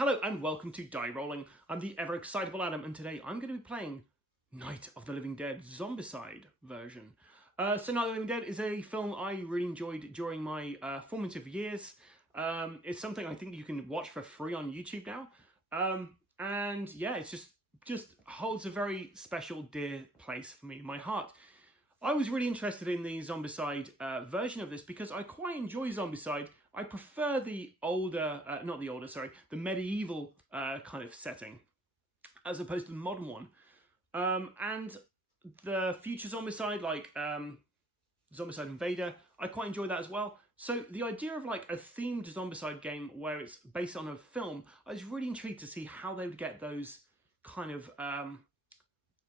Hello and welcome to Die Rollin. I'm the ever excitable Adam, and today I'm going to be playing Night of the Living Dead Zombicide version. Night of the Living Dead is a film I really enjoyed during my formative years. It's something I think you can watch for free on YouTube now. And yeah, it's just holds a very special, dear place for me in my heart. I was really interested in the Zombicide version of this because I quite enjoy Zombicide. I prefer the the medieval kind of setting as opposed to the modern one. And the future Zombicide, like Zombicide Invader, I quite enjoy that as well. So the idea of like a themed Zombicide game where it's based on a film, I was really intrigued to see how they would get those kind of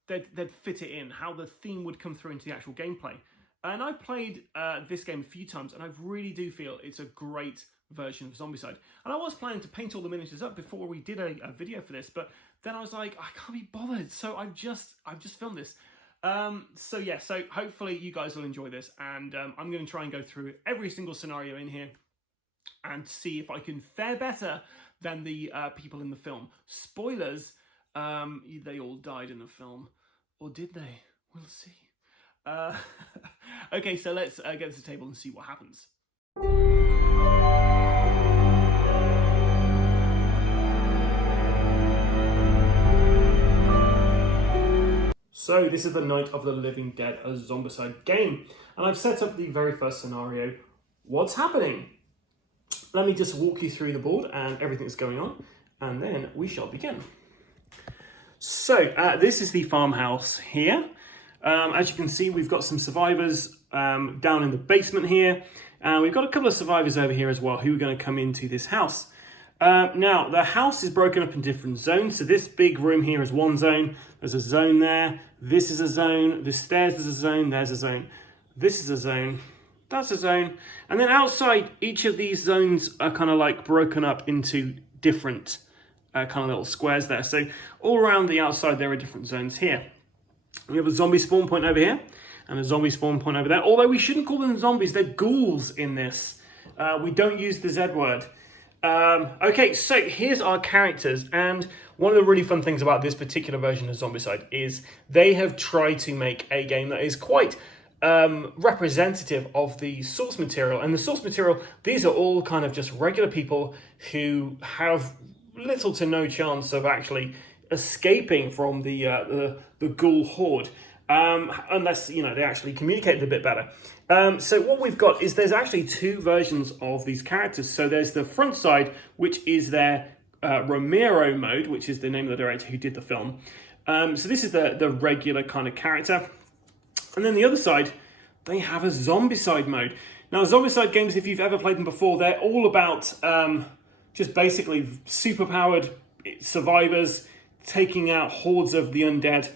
they'd fit it in, how the theme would come through into the actual gameplay. And I've played this game a few times, and I really do feel it's a great version of Zombicide. And I was planning to paint all the miniatures up before we did a video for this, but then I was like, I can't be bothered, so I've just filmed this. So hopefully you guys will enjoy this, and I'm going to try and go through every single scenario in here and see if I can fare better than the people in the film. Spoilers, they all died in the film. Or did they? We'll see. Okay, so let's get to the table and see what happens. So this is the Night of the Living Dead, a Zombicide game. And I've set up the very first scenario. What's happening? Let me just walk you through the board and everything that's going on, and then we shall begin. So this is the farmhouse here. As you can see, we've got some survivors down in the basement here. And we've got a couple of survivors over here as well who are going to come into this house. Now, the house is broken up in different zones. So this big room here is one zone. There's a zone there. This is a zone. The stairs is a zone. There's a zone. This is a zone. That's a zone. And then outside, each of these zones are kind of like broken up into different kind of little squares there. So all around the outside, there are different zones here. We have a zombie spawn point over here and a zombie spawn point over there. Although we shouldn't call them zombies, they're ghouls in this. We don't use the Z word. Okay, so here's our characters. And one of the really fun things about this particular version of Zombicide is they have tried to make a game that is quite representative of the source material. And the source material, these are all kind of just regular people who have little to no chance of actually escaping from the ghoul horde, unless they actually communicate a bit better. So what we've got is there's actually two versions of these characters. So there's the front side, which is their Romero mode, which is the name of the director who did the film. So this is the regular kind of character, and then the other side they have a Zombicide mode. Now Zombicide games, if you've ever played them before, they're all about just basically superpowered survivors taking out hordes of the undead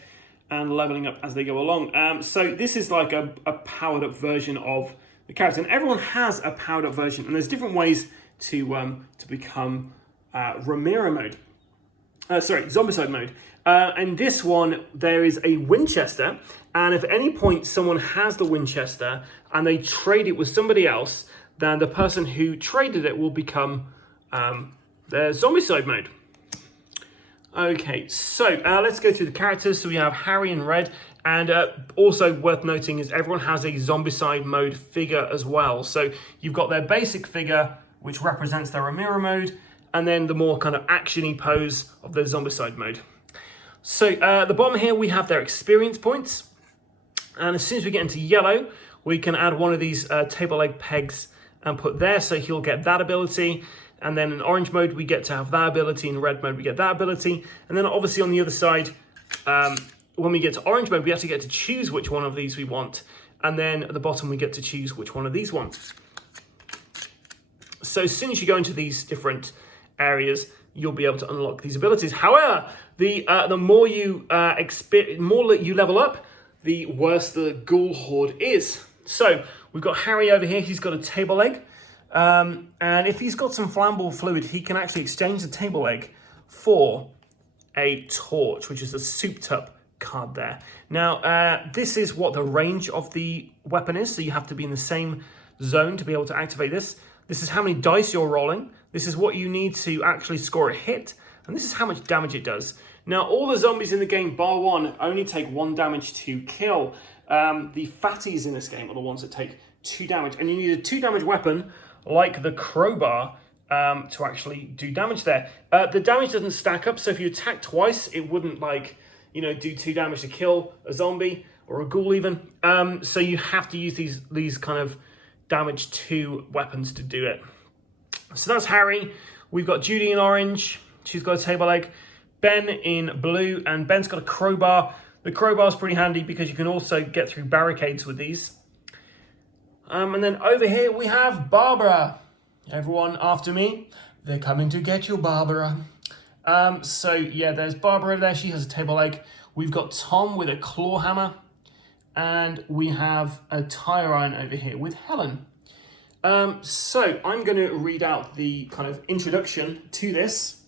and leveling up as they go along. So this is like a powered up version of the character, and everyone has a powered up version, and there's different ways to become Romero mode. Zombicide mode. And this one, there is a Winchester, and if at any point someone has the Winchester and they trade it with somebody else, then the person who traded it will become their Zombicide mode. Okay, so let's go through the characters. So we have Harry in red, and also worth noting is everyone has a Zombicide mode figure as well. So you've got their basic figure, which represents their Romero mode, and then the more kind of action-y pose of the Zombicide mode. So at the bottom here, we have their experience points. And as soon as we get into yellow, we can add one of these table leg pegs and put there, so he'll get that ability. And then in orange mode, we get to have that ability. In red mode, we get that ability. And then obviously on the other side, when we get to orange mode, we actually get to choose which one of these we want. And then at the bottom, we get to choose which one of these ones. So as soon as you go into these different areas, you'll be able to unlock these abilities. However, the more you level up, the worse the ghoul horde is. So we've got Harry over here. He's got a table leg. And if he's got some flammable fluid, he can actually exchange the table leg for a torch, which is a souped up card there. Now, this is what the range of the weapon is, so you have to be in the same zone to be able to activate this. This is how many dice you're rolling. This is what you need to actually score a hit. And this is how much damage it does. Now, all the zombies in the game, bar one, only take 1 damage to kill. The fatties in this game are the ones that take 2 damage. And you need a 2 damage weapon, like the crowbar, to actually do damage there. The damage doesn't stack up, so if you attack twice, it wouldn't, like, you know, do 2 damage to kill a zombie, or a ghoul even. So you have to use these kind of damage 2 weapons to do it. So that's Harry. We've got Judy in orange. She's got a table leg. Ben in blue, and Ben's got a crowbar. The crowbar's pretty handy because you can also get through barricades with these. And then over here we have Barbara. Everyone after me. They're coming to get you, Barbara. So yeah, there's Barbara over there. She has a table leg. We've got Tom with a claw hammer. And we have a tire iron over here with Helen. So I'm going to read out the kind of introduction to this.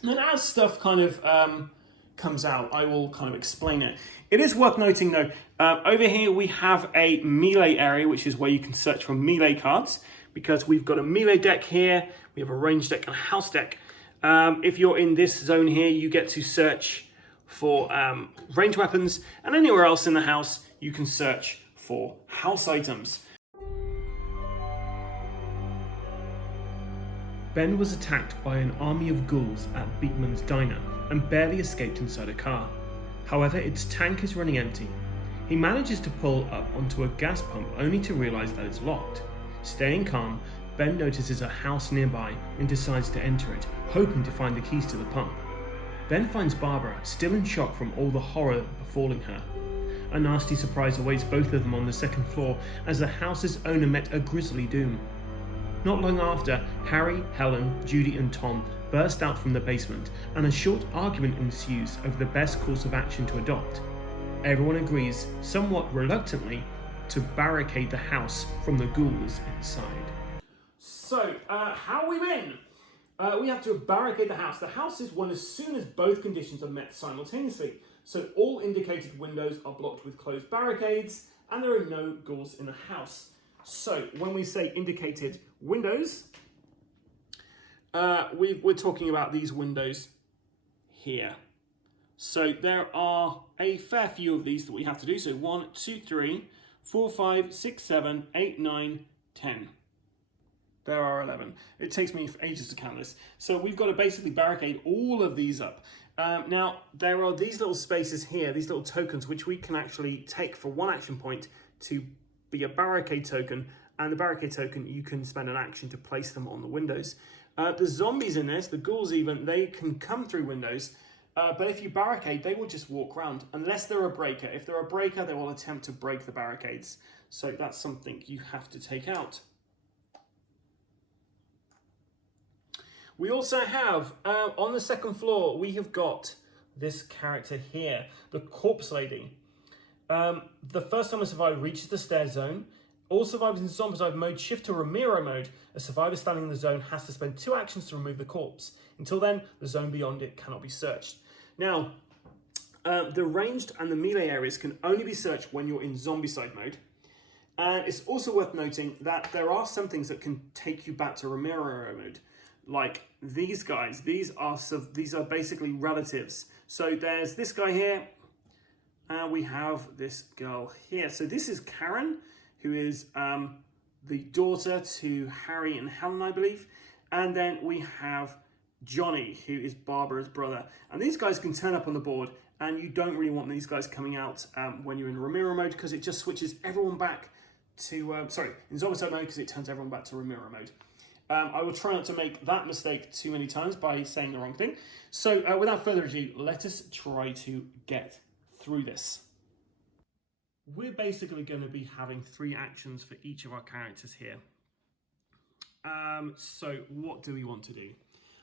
And then as stuff kind of comes out, I will kind of explain it. It is worth noting though, over here we have a melee area, which is where you can search for melee cards, because we've got a melee deck here, we have a range deck and a house deck. If you're in this zone here, you get to search for range weapons, and anywhere else in the house, you can search for house items. Ben was attacked by an army of ghouls at Beekman's diner and barely escaped inside a car. However, its tank is running empty. He manages to pull up onto a gas pump only to realise that it's locked. Staying calm, Ben notices a house nearby and decides to enter it, hoping to find the keys to the pump. Ben finds Barbara, still in shock from all the horror befalling her. A nasty surprise awaits both of them on the second floor as the house's owner met a grisly doom. Not long after, Harry, Helen, Judy and Tom burst out from the basement, and a short argument ensues over the best course of action to adopt. Everyone agrees, somewhat reluctantly, to barricade the house from the ghouls inside. So, how we win? We have to barricade the house. The house is won as soon as both conditions are met simultaneously. So all indicated windows are blocked with closed barricades, and there are no ghouls in the house. So when we say indicated windows, we're talking about these windows here. So there are a fair few of these that we have to do. So 1, 2, 3, 4, 5, 6, 7, 8, 9, 10. There are 11. It takes me ages to count this. So we've got to basically barricade all of these up. Now, there are these little spaces here, these little tokens, which we can actually take for 1 action point to be a barricade token. And the barricade token, you can spend an action to place them on the windows. The zombies in this, the ghouls even, they can come through windows. But if you barricade, they will just walk around, unless they're a breaker. If they're a breaker, they will attempt to break the barricades. So that's something you have to take out. We also have, on the second floor, we have got this character here, the corpse lady. The first time a survivor reaches the stair zone, all survivors in Zombicide mode shift to Ramiro mode. A survivor standing in the zone has to spend 2 actions to remove the corpse. Until then, the zone beyond it cannot be searched. Now, the ranged and the melee areas can only be searched when you're in Zombicide mode. And it's also worth noting that there are some things that can take you back to Ramiro mode. Like these guys, these are basically relatives. So there's this guy here, and we have this girl here. So this is Karen, who is the daughter to Harry and Helen, I believe. And then we have Johnny, who is Barbara's brother. And these guys can turn up on the board, and you don't really want these guys coming out when you're in Ramiro mode, because it just switches everyone back to, in Zombicide mode, because it turns everyone back to Ramiro mode. I will try not to make that mistake too many times by saying the wrong thing. So without further ado, let us try to get through this. We're basically going to be having 3 actions for each of our characters here. So what do we want to do?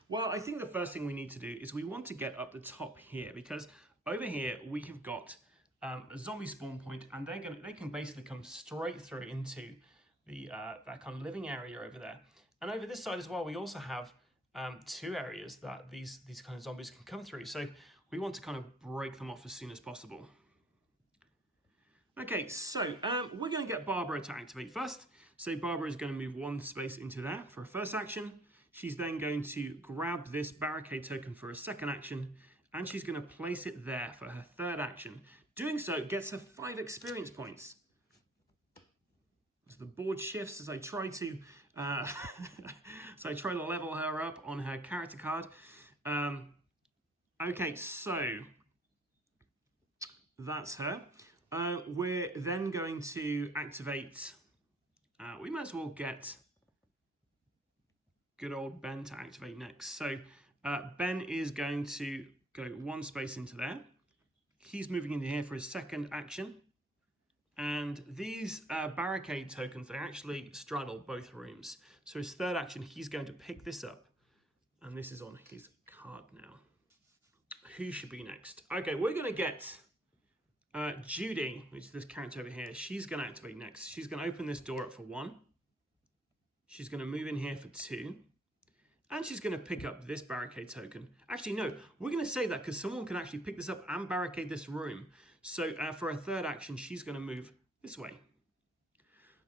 Well, I think the first thing we need to do is we want to get up the top here, because over here we have got a zombie spawn point, and they can basically come straight through into the that kind of living area over there. And over this side as well, we also have 2 areas that these kind of zombies can come through. So we want to kind of break them off as soon as possible. Okay, so we're going to get Barbara to activate first. So Barbara is going to move 1 space into there for a first action. She's then going to grab this barricade token for a second action, and she's going to place it there for her third action. Doing so gets her 5 experience points. As the board shifts, as I try to level her up on her character card. Okay, so that's her. We're then going to activate. We might as well get good old Ben to activate next. So Ben is going to go 1 space into there. He's moving into here for his second action. And these barricade tokens, they actually straddle both rooms. So his third action, he's going to pick this up. And this is on his card now. Who should be next? Okay, we're going to get Judy, which is this character over here. She's going to activate next. She's going to open this door up for 1. She's going to move in here for 2. And she's going to pick up this barricade token. Actually, no, we're going to say that because someone can actually pick this up and barricade this room. So for her third action, she's going to move this way.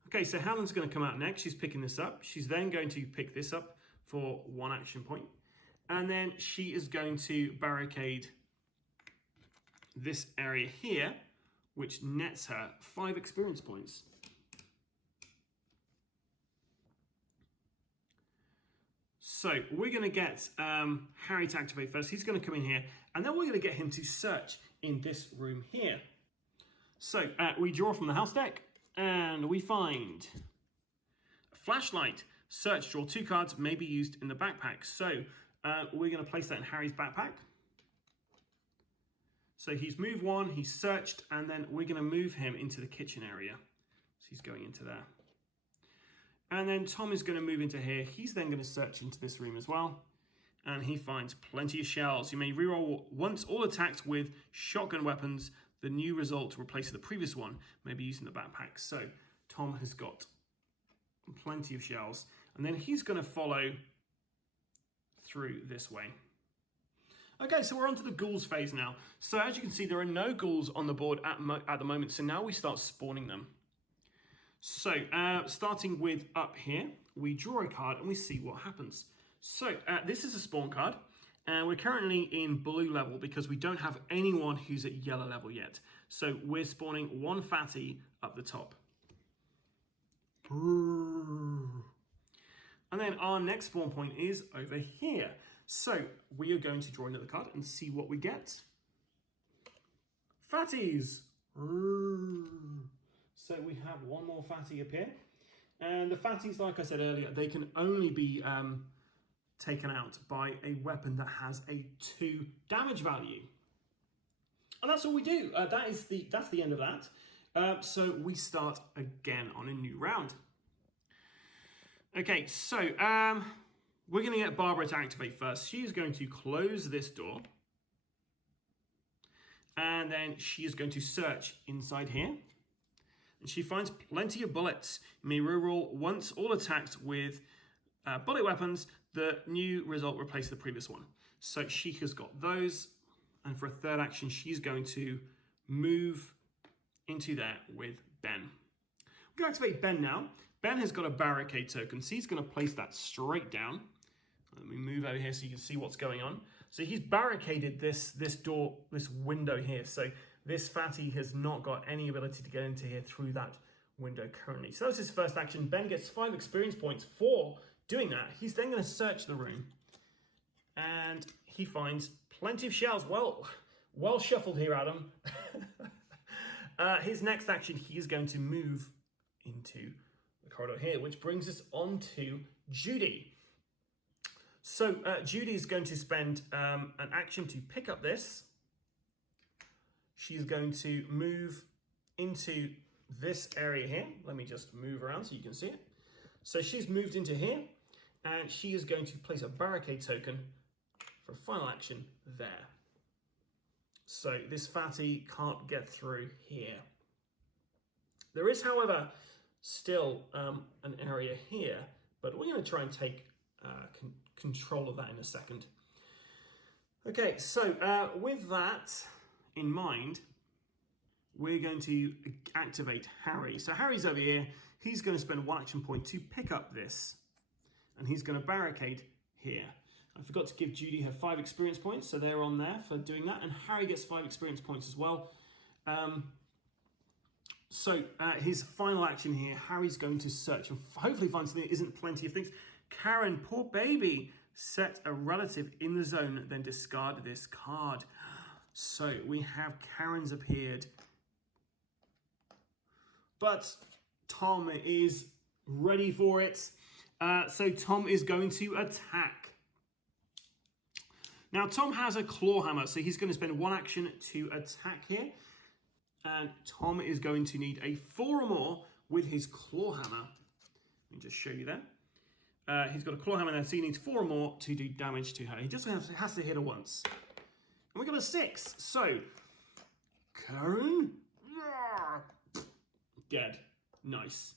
Okay, so Helen's going to come out next. She's picking this up. She's then going to pick this up for 1 action point. And then she is going to barricade this area here, which nets her 5 experience points. So we're going to get Harry to activate first. He's going to come in here, and then we're going to get him to search in this room here. So we draw from the house deck, and we find a flashlight. Search, draw 2 cards, may be used in the backpack. So we're going to place that in Harry's backpack. So he's moved 1, he's searched, and then we're going to move him into the kitchen area. So he's going into there. And then Tom is going to move into here. He's then going to search into this room as well. And he finds plenty of shells. You may reroll once all attacks with shotgun weapons. The new result replaces the previous one, may be used in the backpack. So Tom has got plenty of shells. And then he's going to follow through this way. Okay, so we're on to the ghouls phase now. So as you can see, there are no ghouls on the board at the moment. So now we start spawning them. So starting with up here, we draw a card and we see what happens. So this is a spawn card, and we're currently in blue level because we don't have anyone who's at yellow level yet. So we're spawning 1 fatty up the top. And then our next spawn point is over here. So we are going to draw another card and see what we get. Fatties. So we have 1 more fatty up here. And the fatties, like I said earlier, they can only be taken out by a weapon that has a 2 damage value. And that's all we do. That's the end of that. So we start again on a new round. Okay, so we're going to get Barbara to activate first. She's going to close this door. And then she is going to search inside here. And she finds plenty of bullets. You may reroll once all attacks with bullet weapons. The new result replaces the previous one. So she has got those. And for a third action, she's going to move into there with Ben. We're going to activate Ben now. Ben has got a barricade token, so he's going to place that straight down. Let me move over here so you can see what's going on. So he's barricaded this door, this window here. So this fatty has not got any ability to get into here through that window currently. So that's his first action. Ben gets 5 experience points for doing that. He's then going to search the room. And he finds plenty of shells. Well shuffled here, Adam. His next action, he is going to move into the corridor here, which brings us on to Judy. So Judy is going to spend an action to pick up this. She's going to move into this area here. Let me just move around so you can see it. So she's moved into here, and she is going to place a barricade token for a final action there. So this fatty can't get through here. There is, however, still an area here, but we're going to try and take control of that in a second. Okay, so with that in mind, we're going to activate Harry. So Harry's over here. he's going to spend 1 action point to pick up this. And he's going to barricade here. I forgot to give Judy her 5 experience points, so they're on there for doing that. And Harry gets 5 experience points as well. His final action here, Harry's going to search and hopefully find something that isn't plenty of things. Karen, poor baby, set a relative in the zone, then discard this card. So we have Karen's appeared. But Tom is ready for it. So Tom is going to attack. Now Tom has a claw hammer, so he's going to spend 1 action to attack here. And Tom is going to need a 4 or more with his claw hammer. Let me just show you that. He's got a claw hammer there, so he needs 4 or more to do damage to her. He just has to hit her once. And we got a 6. So, Karen, dead. Nice.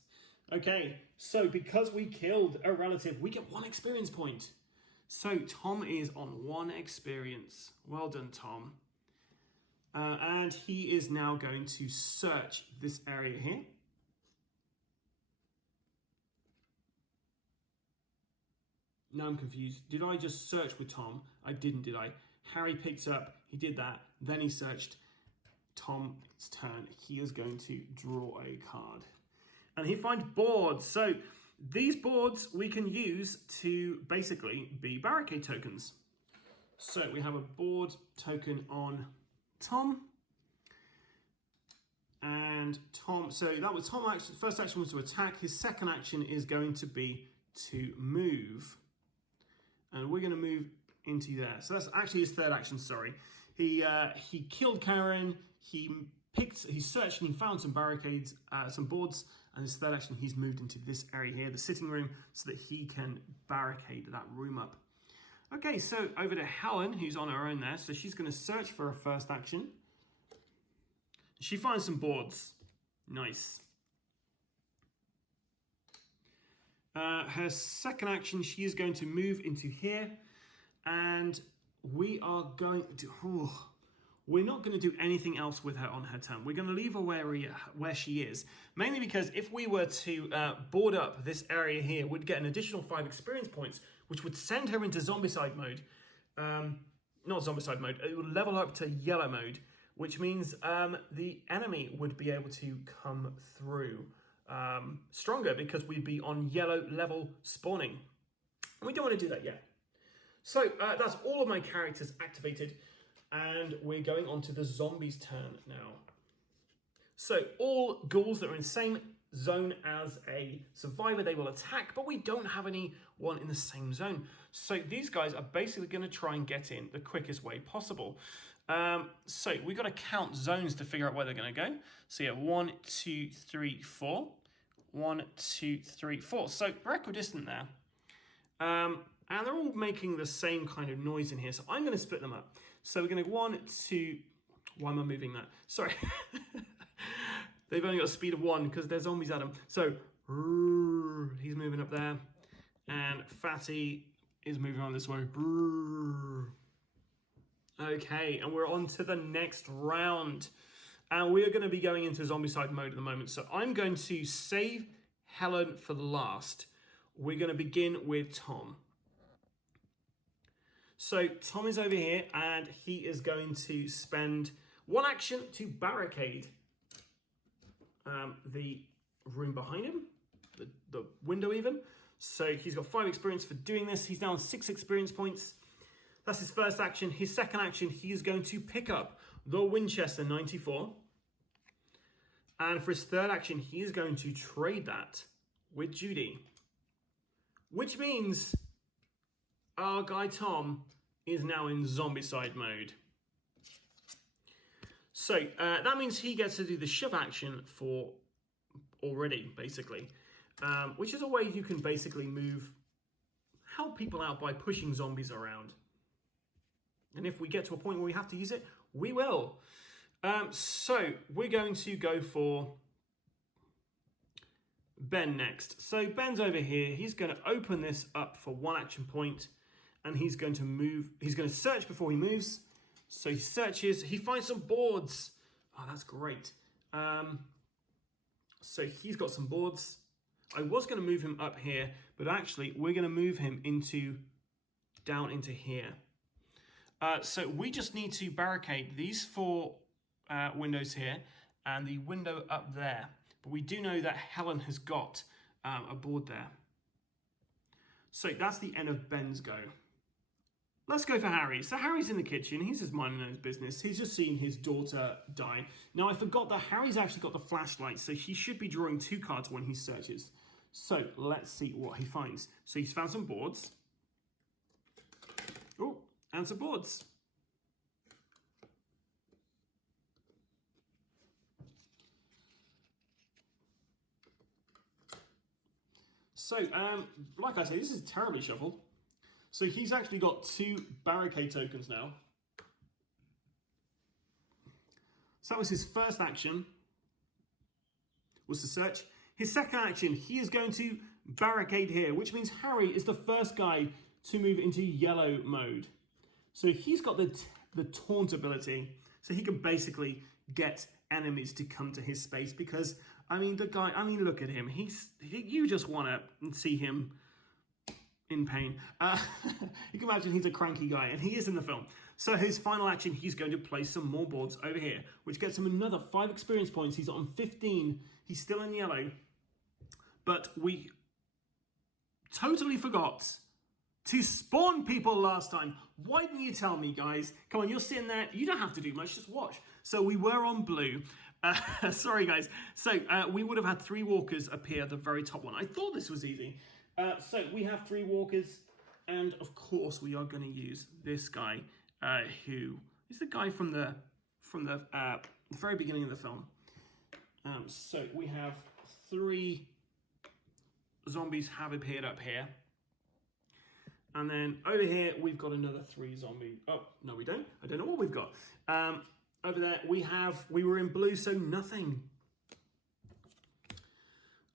Okay, so because we killed a relative, we get 1 experience point. So Tom is on 1 experience. Well done, Tom. And he is now going to search this area here. Now I'm confused. Did I just search with Tom? I didn't, did I? Harry picked up, he did that, then he searched. Tom's turn. He is going to draw a card. And he finds boards. So these boards we can use to basically be barricade tokens. So we have a board token on Tom. And Tom, so that was Tom action. First action was to attack. His second action is going to be to move. And we're going to move into there. So that's actually his third action, sorry. He killed Karen, he searched and he found some barricades, some boards, and his third action, he's moved into this area here, the sitting room, so that he can barricade that room up. Okay, so over to Helen, who's on her own there. So she's going to search for her first action. She finds some boards. Nice. Her second action, she is going to move into here. And we are going to... we're not going to do anything else with her on her turn. We're going to leave her where she is. Mainly because if we were to board up this area here, we'd get an additional 5 experience points, which would send her into Zombicide mode. Not Zombicide mode. It would level up to yellow mode, which means the enemy would be able to come through stronger because we'd be on yellow level spawning. And we don't want to do that yet. So that's all of my characters activated. And we're going on to the zombies' turn now. So all ghouls that are in the same zone as a survivor, they will attack, but we don't have anyone in the same zone. So these guys are basically going to try and get in the quickest way possible. So we've got to count zones to figure out where they're going to go. So yeah, 1, 2, 3, 4. 1, 2, 3, 4. So we're equidistant there. And they're all making the same kind of noise in here. So I'm going to split them up. So we're going to 1, 2... Why am I moving that? Sorry. They've only got a speed of 1 because they're zombies at them. So he's moving up there. And Fatty is moving on this way. Okay, and we're on to the next round. And we are going to be going into Zombicide mode at the moment. So I'm going to save Helen for the last. We're going to begin with Tom. So Tom is over here and he is going to spend 1 action to barricade the room behind him, the window even. So he's got 5 experience for doing this. He's now on 6 experience points. That's his first action. His second action, he is going to pick up the Winchester 94. And for his third action, he is going to trade that with Judy. Which means our guy Tom is now in Zombicide mode. So that means he gets to do the shove action for already, basically. Which is a way you can basically help people out by pushing zombies around. And if we get to a point where we have to use it, we will. So we're going to go for Ben next. So Ben's over here. He's going to open this up for 1 action point. And he's going to move. He's going to search before he moves. So he searches. He finds some boards. Oh, that's great. So he's got some boards. I was going to move him up here, but actually we're going to move him down into here. So we just need to barricade these 4 windows here and the window up there. But we do know that Helen has got a board there. So that's the end of Ben's go. Let's go for Harry. So Harry's in the kitchen. He's just minding his business. He's just seeing his daughter die. Now, I forgot that Harry's actually got the flashlight, so he should be drawing 2 cards when he searches. So let's see what he finds. So he's found some boards. Oh, and some boards. So, like I say, this is terribly shuffled. So he's actually got 2 barricade tokens now. So that was his first action, was to search. His second action, he is going to barricade here, which means Harry is the first guy to move into yellow mode. So he's got the taunt ability, so he can basically get enemies to come to his space because, I mean, the guy, I mean, look at him. You just want to see him in pain. You can imagine he's a cranky guy, and he is in the film. So his final action, he's going to place some more boards over here, which gets him another 5 experience points. He's on 15. He's still in yellow. But we totally forgot to spawn people last time. Why didn't you tell me, guys? Come on, you're sitting there. You don't have to do much, just watch. So we were on blue. Sorry, guys. So we would have had 3 walkers appear at the very top one. I thought this was easy. So we have 3 walkers, and of course we are going to use this guy, who is the guy from the very beginning of the film. So we have 3 zombies have appeared up here, and then over here we've got another 3 zombies. Oh no, we don't. I don't know what we've got. Over there we were in blue, so nothing.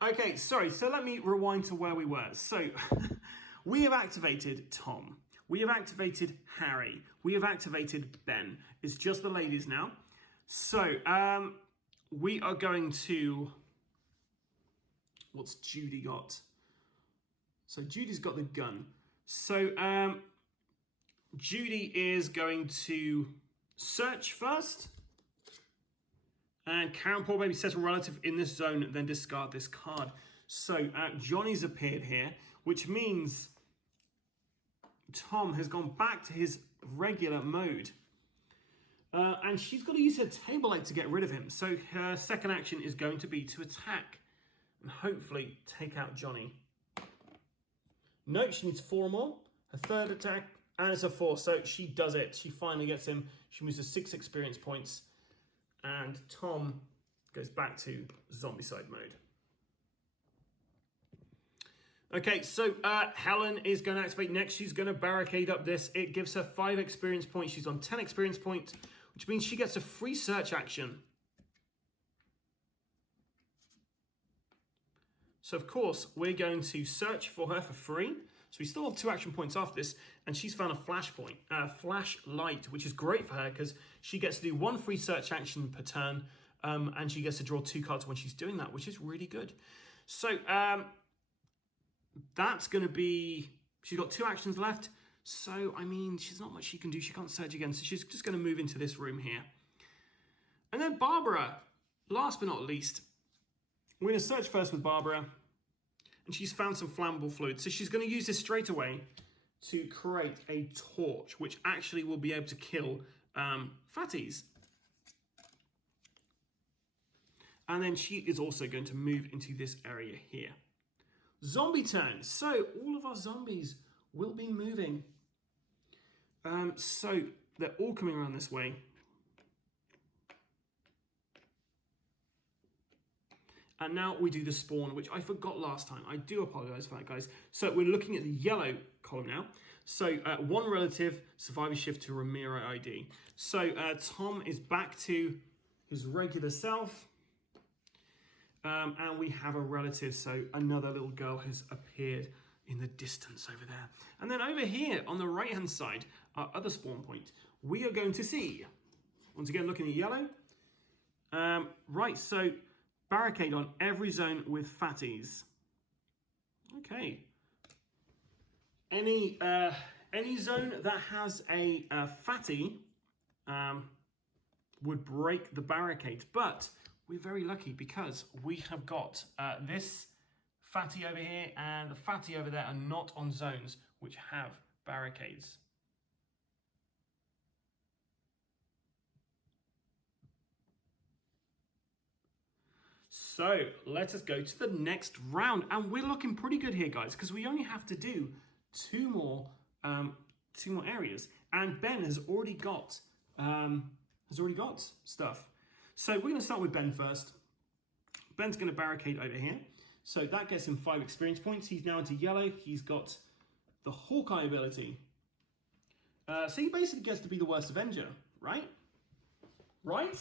Okay, sorry, so let me rewind to where we were. So, we have activated Tom. We have activated Harry. We have activated Ben. It's just the ladies now. So, we are going to... What's Judy got? So, Judy's got the gun. So, Judy is going to search first. And Karen, poor baby, settle relative in this zone, then discard this card. So Johnny's appeared here, which means Tom has gone back to his regular mode. And she's got to use her table leg to get rid of him. So her second action is going to be to attack and hopefully take out Johnny. No, she needs 4 more. Her third attack, and it's a 4. So she does it. She finally gets him. She moves to 6 experience points. And Tom goes back to Zombicide mode. Okay, so Helen is going to activate next. She's going to barricade up this. It gives her 5 experience points. She's on 10 experience points, which means she gets a free search action. So, of course, we're going to search for her for free. So we still have 2 action points after this, and she's found a flashlight, which is great for her because she gets to do 1 free search action per turn, and she gets to draw 2 cards when she's doing that, which is really good. So that's going to be, she's got 2 actions left. So, I mean, she's not much she can do. She can't search again, so she's just going to move into this room here. And then Barbara, last but not least, we're going to search first with Barbara. And she's found some flammable fluid. So she's going to use this straight away to create a torch, which actually will be able to kill fatties. And then she is also going to move into this area here. Zombie turn. So all of our zombies will be moving. So they're all coming around this way. And now we do the spawn, which I forgot last time. I do apologize for that, guys. So we're looking at the yellow column now. So 1 relative, survivor shift to Ramiro ID. So Tom is back to his regular self. And we have a relative, so another little girl has appeared in the distance over there. And then over here on the right-hand side, our other spawn point, we are going to see, once again, looking at yellow. Right, so barricade on every zone with fatties. Okay. Any zone that has a fatty would break the barricades, but we're very lucky because we have got this fatty over here and the fatty over there are not on zones which have barricades. So let us go to the next round, and we're looking pretty good here, guys, because we only have to do two more areas, and Ben has already got stuff. So we're going to start with Ben first. Ben's going to barricade over here, so that gets him 5 experience points. He's now into yellow. He's got the Hawkeye ability, so he basically gets to be the worst Avenger, right? Right?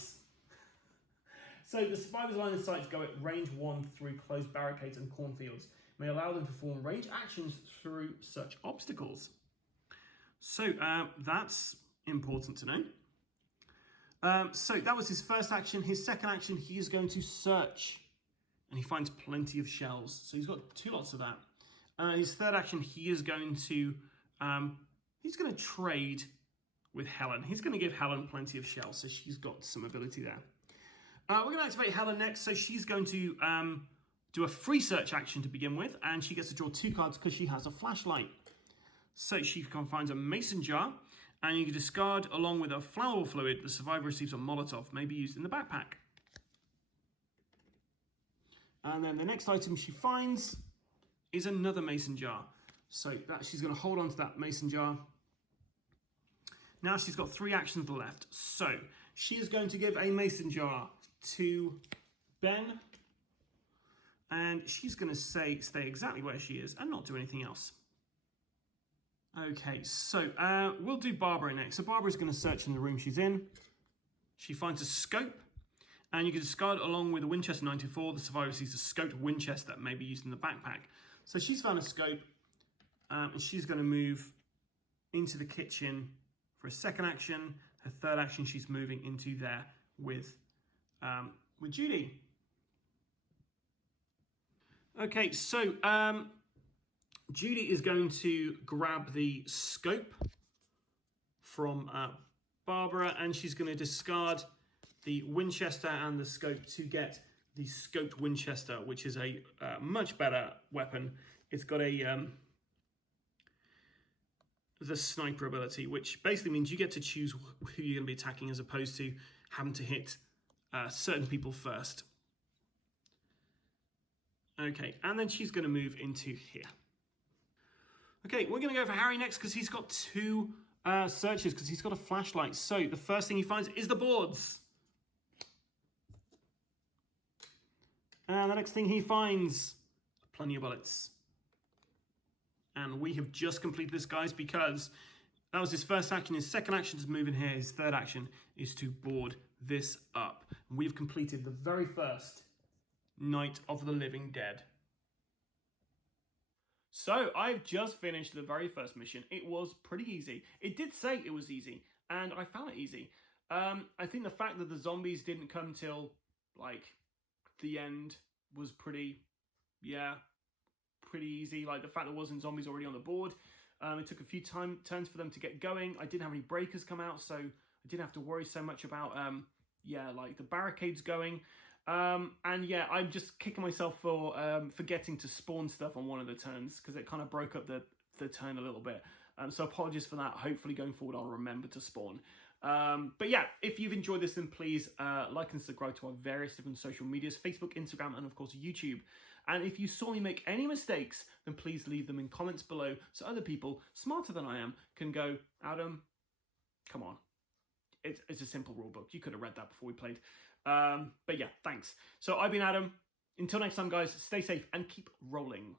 So the survivor's line of sight go at range 1 through closed barricades and cornfields. May allow them to perform range actions through such obstacles. So that's important to know. So that was his first action. His second action, he is going to search. And he finds plenty of shells. So he's got 2 lots of that. His third action, he is going to trade with Helen. He's going to give Helen plenty of shells. So she's got some ability there. We're going to activate Helen next, so she's going to do a free search action to begin with, and she gets to draw 2 cards because she has a flashlight. So she finds a mason jar, and you can discard along with a flammable fluid. The survivor receives a Molotov, may be used in the backpack. And then the next item she finds is another mason jar. So that she's going to hold on to that mason jar. Now she's got 3 actions left. So she is going to give a mason jar to Ben, and she's going to stay exactly where she is and not do anything else. Okay, so we'll do Barbara next. So Barbara's going to search in the room she's in. She finds a scope, and you can discard along with a Winchester 94. The survivor sees a scoped Winchester that may be used in the backpack. So she's found a scope, and she's going to move into the kitchen for a second action. Her third action, she's moving into there with Judy. Okay, so Judy is going to grab the scope from Barbara, and she's going to discard the Winchester and the scope to get the scoped Winchester, which is a much better weapon. It's got the sniper ability, which basically means you get to choose who you're going to be attacking as opposed to having to hit certain people first. Okay, and then she's going to move into here. Okay, we're going to go for Harry next because he's got 2 searches because he's got a flashlight. So the first thing he finds is the boards. And the next thing he finds, plenty of bullets. And we have just completed this, guys, because that was his first action. His second action is to move in here. His third action is to board this up. And we've completed the very first Night of the Living Dead. So I've just finished the very first mission. It was pretty easy. It did say it was easy, and I found it easy. I think the fact that the zombies didn't come till, like, the end was pretty easy. Like, the fact there wasn't zombies already on the board. It took a few turns for them to get going. I didn't have any breakers come out, so I didn't have to worry so much about, like the barricades going. And yeah, I'm just kicking myself for forgetting to spawn stuff on one of the turns because it kind of broke up the turn a little bit. So apologies for that. Hopefully going forward, I'll remember to spawn. But yeah, if you've enjoyed this, then please like and subscribe to our various different social medias, Facebook, Instagram, and of course YouTube. And if you saw me make any mistakes, then please leave them in comments below so other people smarter than I am can go, Adam, come on. It's a simple rule book. You could have read that before we played. But yeah, thanks. So I've been Adam. Until next time, guys, stay safe and keep rolling.